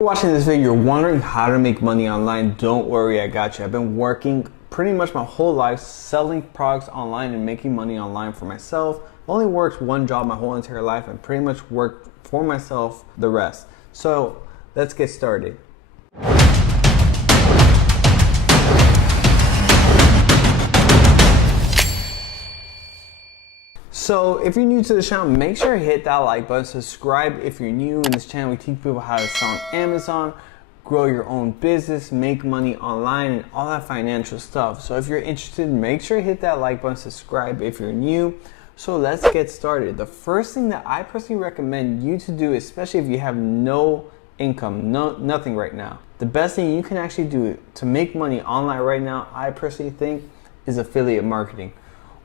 If you're watching this video, you're wondering how to make money online. Don't worry, I got you. I've been working pretty much my whole life selling products online and making money online for myself. I've only worked one job my whole entire life and pretty much worked for myself the rest. So let's get started. So if you're new to the channel, make sure to hit that like button, subscribe if you're new. In this channel, we teach people how to sell on Amazon, grow your own business, make money online, and all that financial stuff. So if you're interested, make sure to hit that like button, subscribe if you're new. So let's get started. The first thing that I personally recommend you to do, especially if you have no income, nothing right now, the best thing you can actually do to make money online right now, I personally think, is affiliate marketing.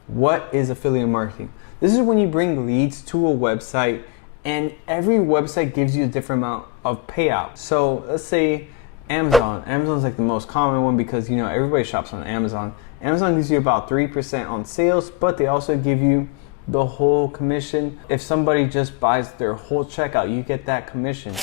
What is affiliate marketing? This is when you bring leads to a website and every website gives you a different amount of payout. So let's say Amazon. Amazon's like the most common one because everybody shops on Amazon. Amazon gives you about 3% on sales, but they also give you the whole commission. If somebody just buys their whole checkout, you get that commission.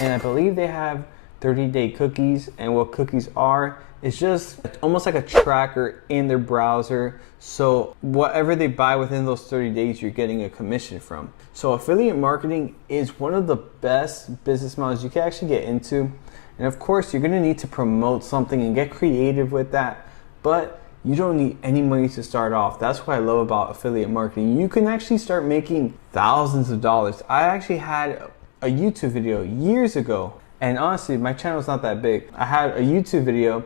And I believe they have 30-day cookies, and what cookies are, it's just almost like a tracker in their browser. So whatever they buy within those 30 days, you're getting a commission from. So affiliate marketing is one of the best business models you can actually get into. And of course, you're gonna need to promote something and get creative with that, but you don't need any money to start off. That's what I love about affiliate marketing. You can actually start making thousands of dollars. I actually had a YouTube video years ago, and honestly, my channel's not that big. I had a YouTube video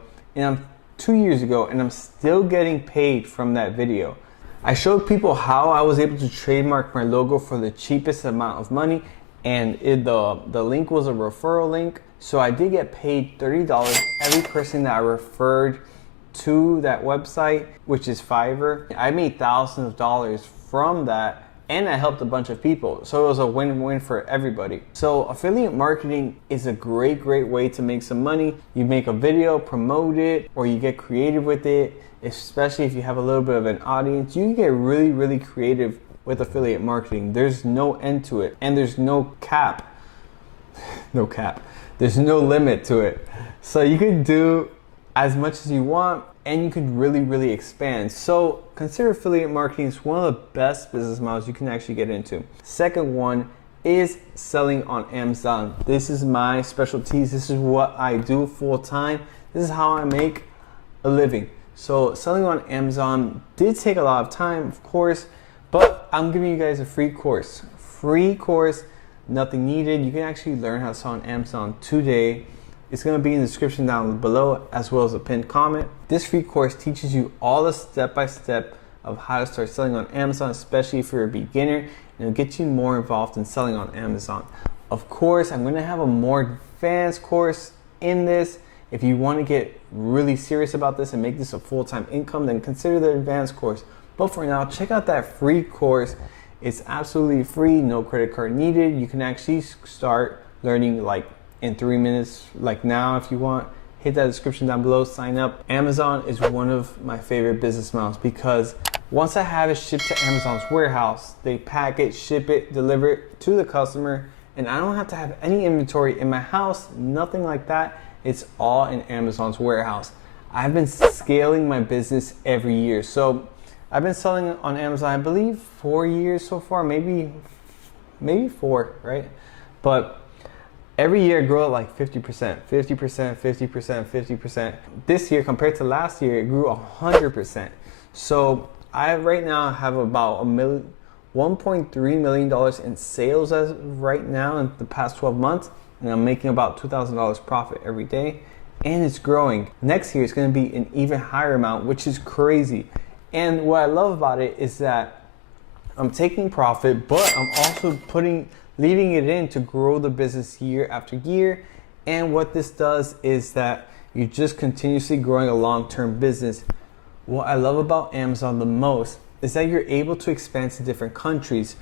2 years ago, and I'm still getting paid from that video. I showed people how I was able to trademark my logo for the cheapest amount of money, and the link was a referral link. So I did get paid $30 every person that I referred to that website, which is Fiverr. I made thousands of dollars from that, and I helped a bunch of people. So it was a win-win for everybody. So affiliate marketing is a great way to make some money. You make a video, promote it, or you get creative with it, especially if you have a little bit of an audience. You can get really creative with affiliate marketing. There's no end to it, and there's no cap. No cap. There's no limit to it. So you can do as much as you want, and you could really expand. So consider affiliate marketing is one of the best business models you can actually get into. Second one is selling on Amazon. This is my specialty. This is what I do full time. This is how I make a living. So selling on Amazon did take a lot of time, of course, but I'm giving you guys a free course. Free course, nothing needed. You can actually learn how to sell on Amazon today. It's going to be in the description down below, as well as a pinned comment. This free course teaches you all the step-by-step of how to start selling on Amazon, especially if you're a beginner, and it'll get you more involved in selling on Amazon. Of course, I'm going to have a more advanced course in this. If you want to get really serious about this and make this a full-time income, then consider the advanced course. But for now, check out that free course. It's absolutely free, no credit card needed. You can actually start learning in 3 minutes, like now if you want. Hit that description down below, sign up. Amazon is one of my favorite business models because once I have it shipped to Amazon's warehouse, they pack it, ship it, deliver it to the customer, and I don't have to have any inventory in my house, nothing like that. It's all in Amazon's warehouse. I've been scaling my business every year. So I've been selling on Amazon, I believe 4 years so far, maybe 4, right? But every year I grow at like 50%. This year compared to last year, it grew 100%. So I right now have about $1.3 million in sales as of right now in the past 12 months. And I'm making about $2,000 profit every day. And it's growing. Next year it's going to be an even higher amount, which is crazy. And what I love about it is that I'm taking profit, but I'm also leaving it in to grow the business year after year. And what this does is that you're just continuously growing a long-term business. What I love about Amazon the most is that you're able to expand to different countries.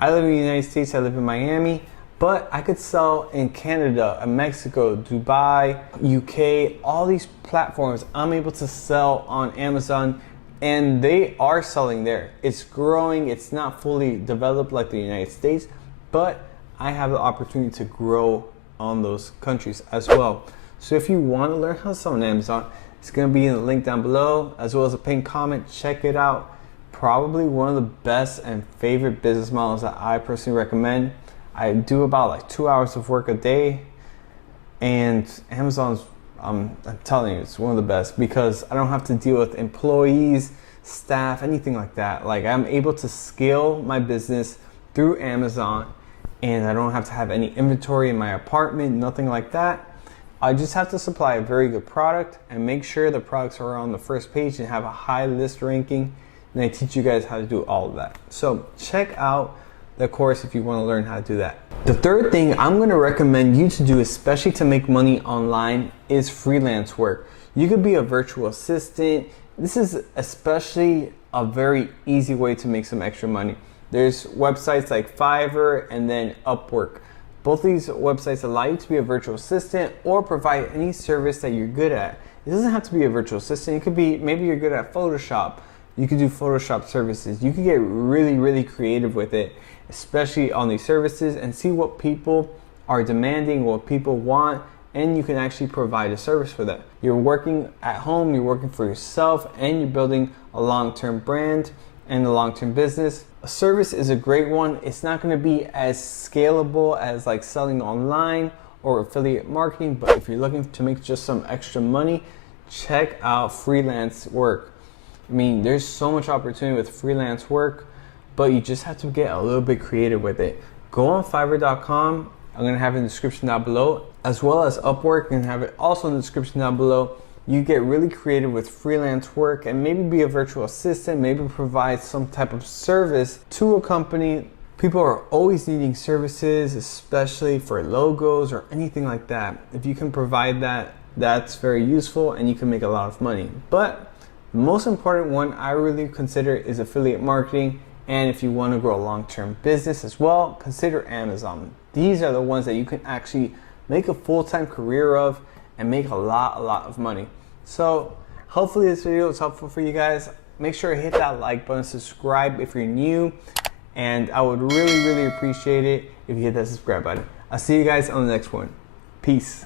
I live in the United States, I live in Miami, but I could sell in Canada, Mexico, Dubai, UK, all these platforms. I'm able to sell on Amazon, and they are selling there. It's growing, it's not fully developed like the United States, but I have the opportunity to grow on those countries as well. So if you want to learn how to sell on Amazon, it's going to be in the link down below, as well as a pinned comment. Check it out. Probably one of the best and favorite business models that I personally recommend. I do about like 2 hours of work a day, and Amazon's, I'm telling you, it's one of the best because I don't have to deal with employees, staff, anything like that. Like, I'm able to scale my business through Amazon, and I don't have to have any inventory in my apartment, nothing like that. I just have to supply a very good product and make sure the products are on the first page and have a high list ranking. And I teach you guys how to do all of that. So check out the course if you want to learn how to do that. The third thing I'm going to recommend you to do, especially to make money online, is freelance work. You could be a virtual assistant. This is especially a very easy way to make some extra money. There's websites like Fiverr and then Upwork. Both these websites allow you to be a virtual assistant or provide any service that you're good at. It doesn't have to be a virtual assistant. It could be, maybe you're good at Photoshop. You could do Photoshop services. You can get really, really creative with it, especially on these services, and see what people are demanding, what people want, and you can actually provide a service for that. You're working at home, you're working for yourself, and you're building a long-term brand and a long-term business. A service is a great one. It's not going to be as scalable as like selling online or affiliate marketing, but if you're looking to make just some extra money, check out freelance work. I mean, there's so much opportunity with freelance work, but you just have to get a little bit creative with it. Go on Fiverr.com. I'm going to have it in the description down below, as well as Upwork, and have it also in the description down below. You get really creative with freelance work and maybe be a virtual assistant, maybe provide some type of service to a company. People are always needing services, especially for logos or anything like that. If you can provide that, that's very useful and you can make a lot of money. But the most important one I really consider is affiliate marketing. And if you want to grow a long-term business as well, consider Amazon. These are the ones that you can actually make a full-time career of and make a lot of money. So hopefully this video is helpful for you guys. Make sure to hit that like button, subscribe if you're new, and I would really appreciate it if you hit that subscribe button. I'll see you guys on the next one. Peace.